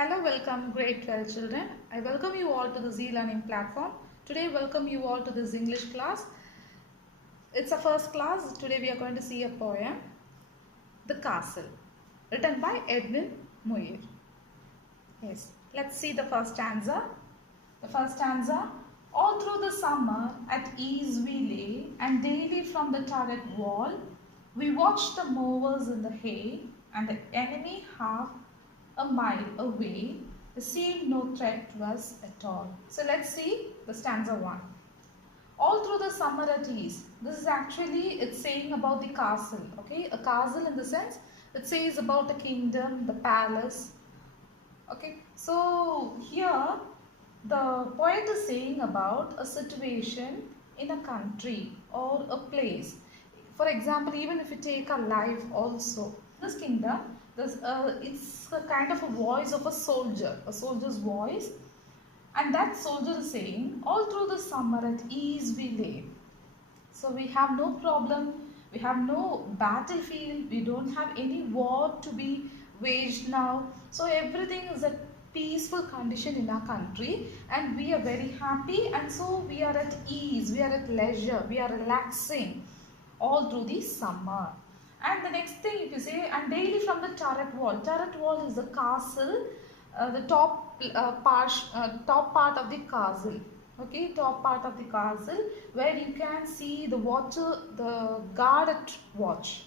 Hello, welcome grade 12 children. I welcome you all to the Z Learning platform. Today, welcome you all to this English class. It's a first class. Today, we are going to see a poem, The Castle, written by Edwin Muir. Yes, let's see the first stanza. The first stanza. All through the summer at ease we lay, and daily from the turret wall we watched the mowers in the hay, and the enemy half a mile away seemed no threat to us at all. So let's see the stanza 1. All through the summer at ease. This is actually, it's saying about the castle. Okay, a castle in the sense, it says about a kingdom, the palace. Okay, so here the poet is saying about a situation in a country or a place. For example, even if you take a life also, this kingdom, it's a kind of a voice of a soldier's voice, and that soldier is saying, all through the summer at ease we lay. So we have no problem, we have no battlefield, we don't have any war to be waged now. So everything is a peaceful condition in our country, and we are very happy, and so we are at ease, we are at leisure, we are relaxing all through the summer. And the next thing if you say, and daily from the turret wall is the castle, the top part of the castle. Okay, top part of the castle where you can see the guard at watch.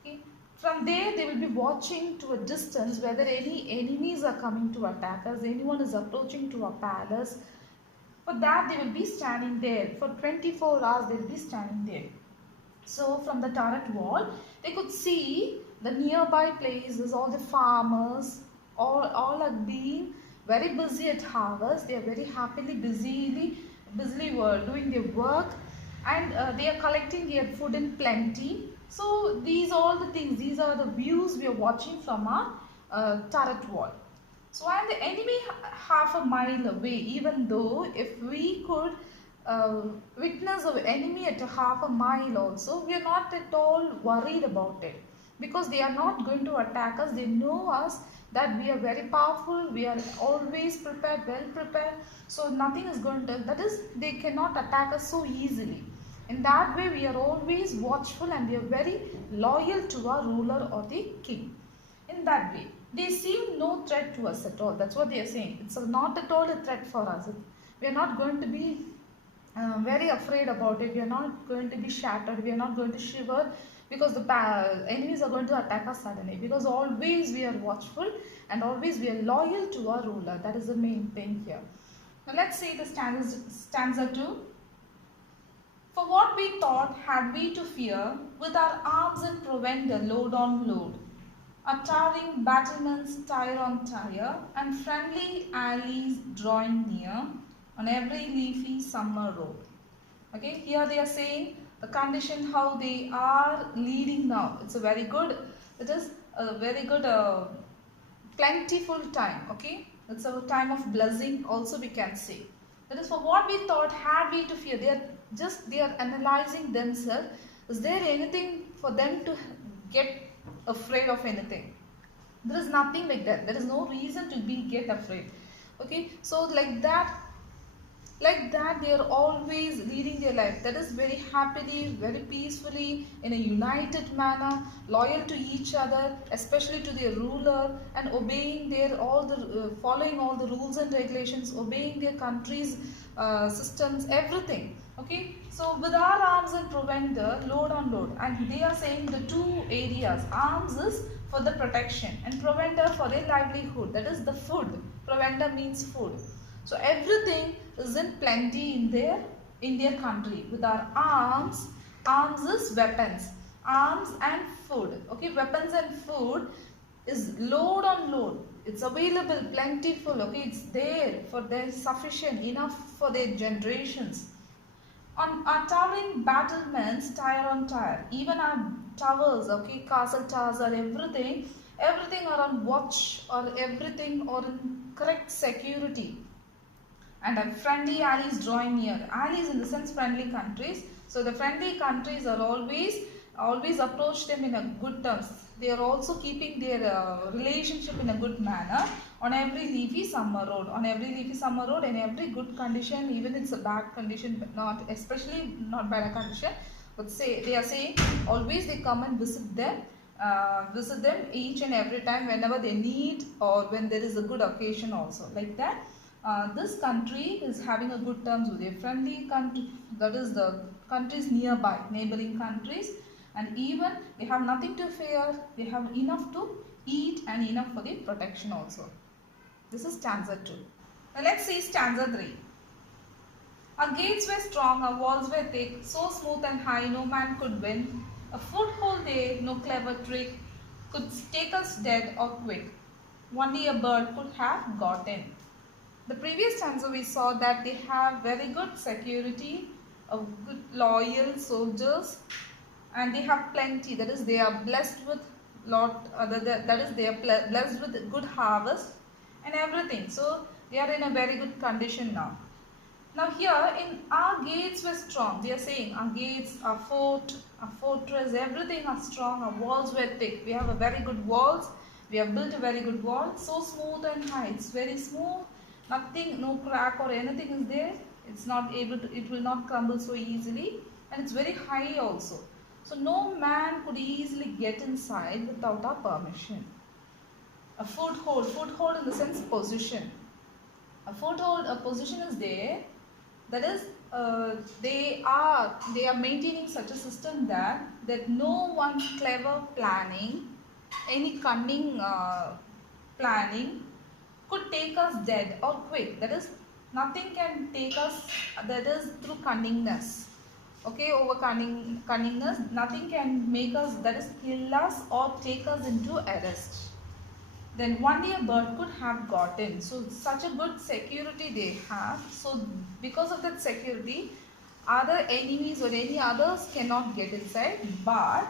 Okay. From there they will be watching to a distance whether any enemies are coming to attack us, anyone is approaching to our palace. For that they will be standing there. For 24 hours they will be standing there. So from the turret wall, they could see the nearby places, all the farmers, all are being very busy at harvest. They are very happily, busily doing their work, and they are collecting their food in plenty. So these are the things, these are the views we are watching from our turret wall. So and the enemy half a mile away, even though if we could witness of enemy at a half a mile also, we are not at all worried about it, because they are not going to attack us. They know us, that we are very powerful, we are always prepared, well prepared, so nothing is going to, that is, they cannot attack us so easily. In that way we are always watchful, and we are very loyal to our ruler or the king. In that way they seem no threat to us at all. That's what they are saying. It's not at all a threat for us. We are not going to be very afraid about it. We are not going to be shattered, we are not going to shiver because the enemies are going to attack us suddenly, because always we are watchful and always we are loyal to our ruler. That is the main thing here. Now let's see the stanza 2. For what we thought had we to fear, with our arms and provender load on load, our towering battlements tire on tire, and friendly allies drawing near on every leafy summer road. Okay, here they are saying the condition how they are leading now. It's a very good, it is a very good plentiful time. Okay, it's a time of blessing also we can say. That is, for what we thought had we to fear. They are analyzing themselves. Is there anything for them to get afraid of anything? There is nothing like that. There is no reason to get afraid. Okay, so like that they are always leading their life, that is very happily, very peacefully, in a united manner, loyal to each other, especially to their ruler, and obeying their following all the rules and regulations, obeying their country's systems, everything. Okay, so with our arms and provender load on load, and they are saying the two areas. Arms is for the protection and provender for their livelihood, that is the food. Provender means food. So everything is in plenty in their country. With our arms is weapons, arms and food. Okay, weapons and food is load on load. It's available, plentiful. Okay, it's there for their sufficient, enough for their generations. On our towering battlements, tire on tire. Even our towers, okay, castle towers or everything are on watch, or everything or in correct security. And our friendly allies drawing near. Allies in the sense friendly countries. So the friendly countries are always approach them in a good terms. They are also keeping their relationship in a good manner. On every leafy summer road, on every leafy summer road, in every good condition, even it's a bad condition, but not especially not bad condition, but say they are saying always they come and visit them each and every time whenever they need or when there is a good occasion also, like that. This country is having a good terms with a friendly country, that is the countries nearby, neighboring countries, and even they have nothing to fear, they have enough to eat and enough for the protection also. This is stanza 2. Now let's see stanza 3. Our gates were strong, our walls were thick, so smooth and high no man could win. A foothold there, no clever trick, could take us dead or quick. Only a bird could have got in. The previous stanza we saw that they have very good security, a good loyal soldiers, and they have plenty, that is they are blessed with they are blessed with good harvest and everything. So they are in a very good condition now. Now here in our gates were strong. We are saying our gates, our fort, our fortress, everything are strong. Our walls were thick. We have a very good walls. We have built a very good wall. So smooth and high. It's very smooth. Nothing, no crack or anything is there. It's not able to, it will not crumble so easily. And it's very high also. So no man could easily get inside without our permission. A foothold in the sense position. A foothold, a position is there. That is, they are maintaining such a system that no one clever planning, any cunning planning could take us dead or quick. That is, nothing can take us, that is through cunningness. Okay, over cunningness, nothing can make us, that is kill us or take us into arrest. Then only a bird could have gotten. So such a good security they have. So because of that security, other enemies or any others cannot get inside. But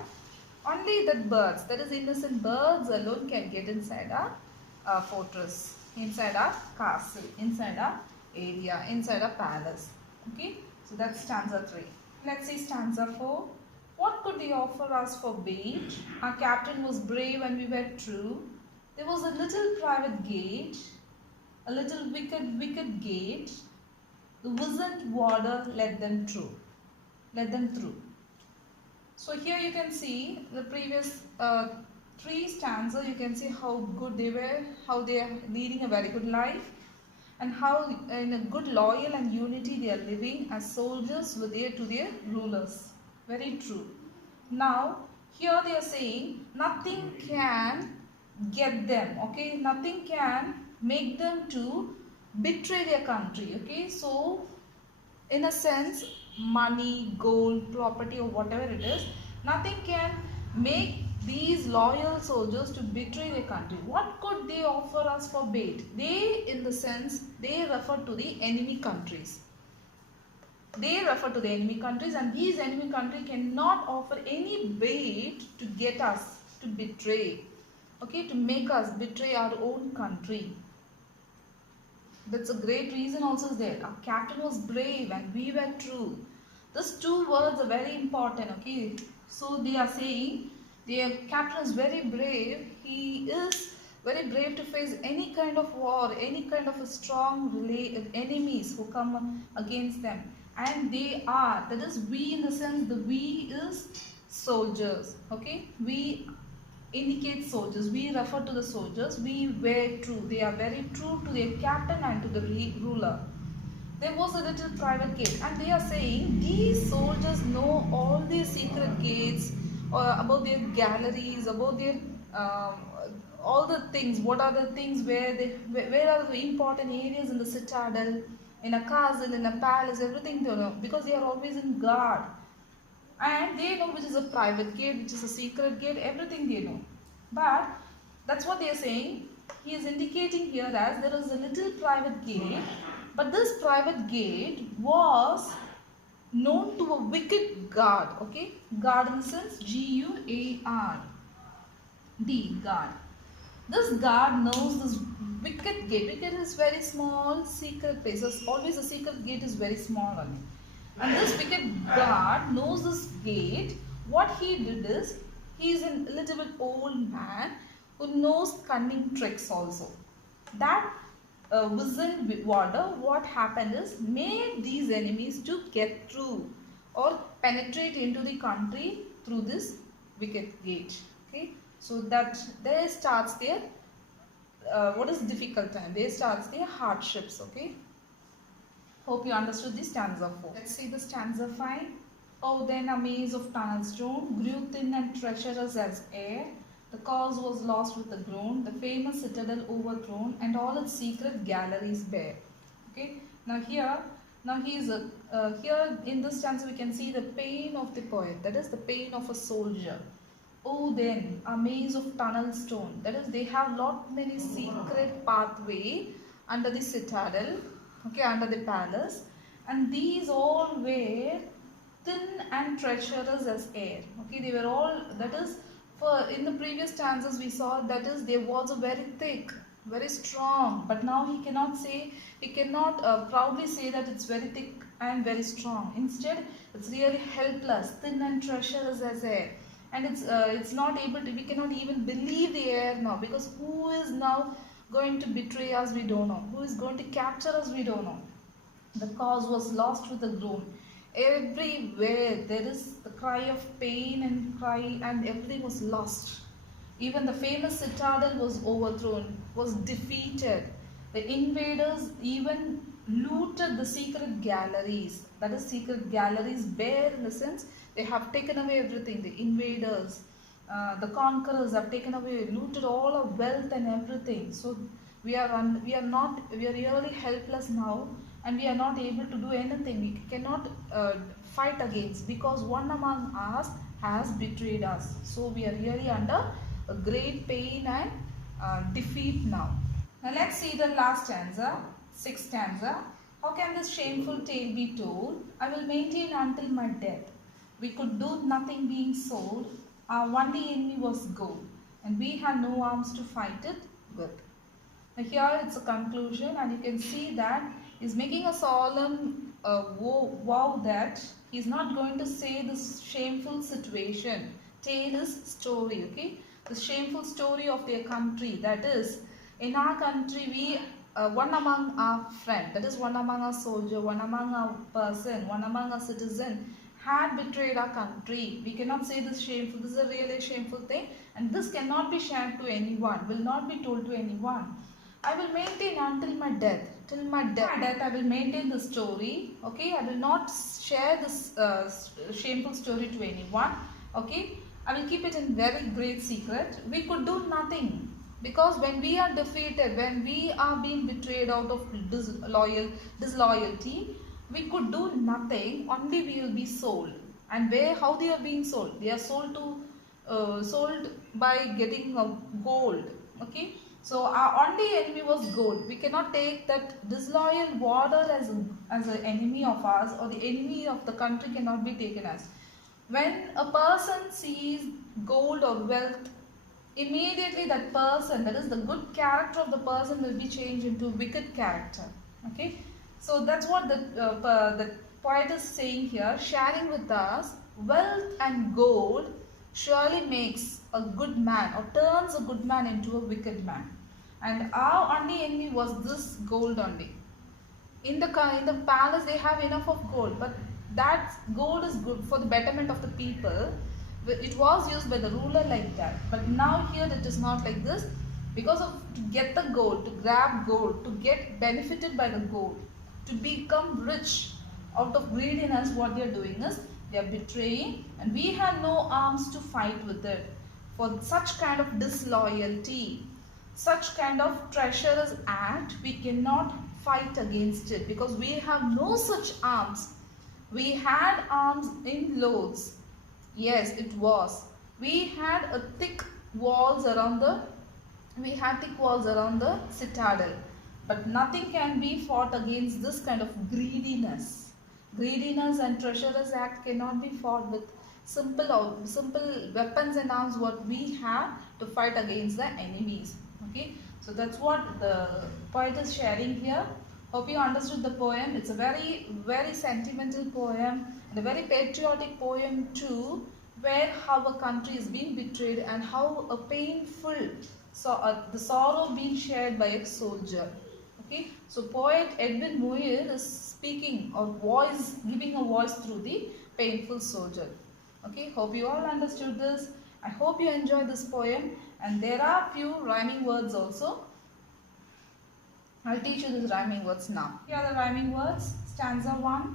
only the birds, that is innocent birds alone can get inside our fortress, inside our castle, inside our area, inside our palace. Okay. So that's stanza 3. Let's see stanza 4. What could they offer us for bait? Our captain was brave and we were true. There was a little private gate, a little wicked gate. The wizened warder led them through. So here you can see the previous 3 stanzas. You can see how good they were, how they are leading a very good life, and how in a good loyal and unity they are living as soldiers to their rulers. Very true. Now here they are saying nothing can get them, okay, nothing can make them to betray their country. Okay, so in a sense, money, gold, property or whatever it is, nothing can make these loyal soldiers to betray their country. What could they offer us for bait? They, in the sense, they refer to the enemy countries. They refer to the enemy countries, and these enemy countries cannot offer any bait to get us to betray. Okay, to make us betray our own country. That's a great reason also is there. Our captain was brave and we were true. These 2 words are very important. Okay, so they are saying their captain is very brave. He is very brave to face any kind of war, any kind of a strong enemies who come against them. And they are, that is we, in the sense the we is soldiers. Okay, we indicate soldiers, we refer to the soldiers. We were true, they are very true to their captain and to the ruler. There was a little private gate, and they are saying these soldiers know all their secret gates, about their galleries, about their all the things. What are the things where are the important areas in the citadel, in a castle, in a palace, everything they know, because they are always in guard. And they know which is a private gate, which is a secret gate, everything they know. But that's what they are saying. He is indicating here as there is a little private gate, but this private gate was known to a wicked guard. Okay, guard in the sense G-U-A-R-D, guard. This guard knows this wicket gate. Wicket is very small, secret places. Always a secret gate is very small only. And this wicket guard knows this gate. What he did is, he is a little bit old man who knows cunning tricks also. That Wizened water, what happened is, made these enemies to get through or penetrate into the country through this wicket gate. Okay, so that there starts their what is difficult time? There starts their hardships. Okay, hope you understood the stanza 4. Let's see the stanza 5. Oh, then a maze of tunnel stone grew thin and treacherous as air. The cause was lost with a groan, the famous citadel overthrown, and all its secret galleries bare. Okay. Here in this stanza we can see the pain of the poet. That is the pain of a soldier. Oh, then a maze of tunnel stone. That is, they have lot many secret pathway under the citadel. Okay, under the palace, and these all were thin and treacherous as air. Okay, they were all, that is, for in the previous stanzas we saw, that is, there was a very thick, very strong, but now he cannot proudly say that it's very thick and very strong. Instead, it's really helpless, thin and treacherous as air, and it's not able to, we cannot even believe the air now, because who is now going to betray us, we don't know. Who is going to capture us, we don't know. The cause was lost with a groan. Everywhere there is the cry of pain and cry, and everything was lost. Even the famous citadel was overthrown, was defeated. The invaders even looted the secret galleries. That is, secret galleries bare, in the sense they have taken away everything. The invaders, the conquerors have taken away, looted all our wealth and everything. So we are really helpless now, and we are not able to do anything. We cannot fight against, because one among us has betrayed us. So we are really under a great pain and defeat now. Now let's see the last stanza, 6th stanza. How can this shameful tale be told? I will maintain until my death. We could do nothing being sold. Our only enemy was gold, and we had no arms to fight it with. Now here it's a conclusion, and you can see that he's making a solemn vow that he's not going to say this shameful situation. Tale is story, okay? The shameful story of their country. That is, in our country, we one among our friend, that is, one among our soldier, one among our person, one among our citizen, had betrayed our country. We cannot say this shameful, this is a really shameful thing, and this cannot be shared to anyone, will not be told to anyone. I will maintain until my death. Till my death, I will maintain the story. Okay, I will not share this shameful story to anyone. Okay, I will keep it in very great secret. We could do nothing, because when we are defeated, when we are being betrayed out of disloyalty, we could do nothing. Only we will be sold. And how they are being sold? They are sold by getting gold. Okay. So our only enemy was gold. We cannot take that disloyal warder as an enemy of ours, or the enemy of the country cannot be taken as. When a person sees gold or wealth, immediately that person, that is the good character of the person, will be changed into wicked character. Okay. So that's what the poet is saying here, sharing with us, wealth and gold surely makes a good man, or turns a good man into a wicked man. And our only enemy was this gold only. In the palace they have enough of gold, but that gold is good for the betterment of the people. It was used by the ruler like that. But now here it is not like this. Because of, to get the gold, to grab gold, to get benefited by the gold, to become rich out of greediness, what they are doing is, they are betraying, and we have no arms to fight with it. For such kind of disloyalty, such kind of treacherous act, we cannot fight against it, because we have no such arms. We had arms in loads. Yes, it was. We had thick walls around the citadel. But nothing can be fought against this kind of greediness. Greediness and treacherous act cannot be fought with simple weapons and arms what we have to fight against the enemies. Okay, so that's what the poet is sharing here. Hope you understood the poem. It's a very, very sentimental poem, and a very patriotic poem too, where how a country is being betrayed and how a painful the sorrow being shared by a soldier. Okay, so poet Edwin Muir is speaking or giving a voice through the painful soldier. Okay, hope you all understood this. I hope you enjoyed this poem, and there are few rhyming words also. I'll teach you these rhyming words now. Here are the rhyming words. Stanza 1.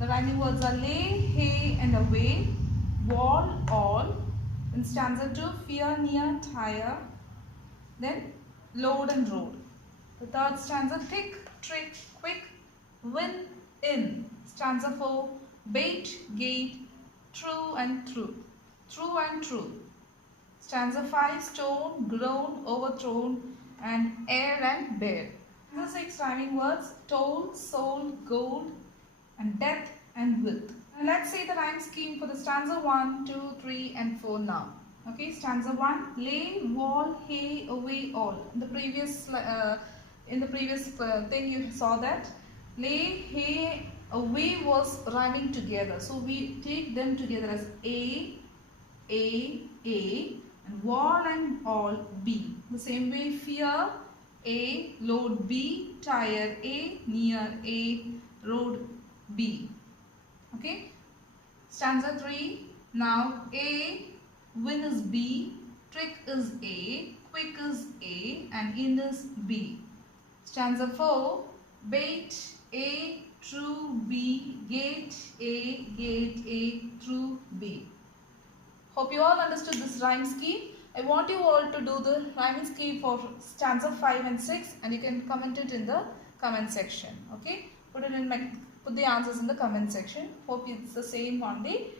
The rhyming words are lay, hay and away, wall, all. In stanza 2, fear, near, tire. Then load and road. The third stanza, thick, trick, quick, win, in. Stanza 4, bait, gate, true and true. True and true. Stanza 5, stone, grown, overthrown, and air and bear. Stanza 6, rhyming words, toll, soul, gold, and death and width. And let's see the rhyme scheme for the stanza 1, 2, 3 and 4 now. Okay, stanza 1, lay, wall, hay, away, all. In the previous thing you saw that lay, hay, away was rhyming together. So we take them together as A, and wall and all, B. The same way fear, A, load, B, tire, A, near, A, road, B. Okay. Stanza 3. Now A, win is B, trick is A, quick is A, and in is B. Stanza 4. Bait A, true B, gate A, true B. Hope you all understood this rhyme scheme. I want you all to do the rhyming scheme for stanza 5 and 6, and you can comment it in the comment section. Okay. Put the answers in the comment section. Hope it's the same only.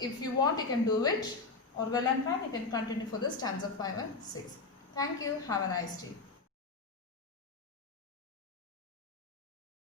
If you want, you can do it, or well and fine, you can continue for the stanza 5 and 6. Thank you. Have a nice day.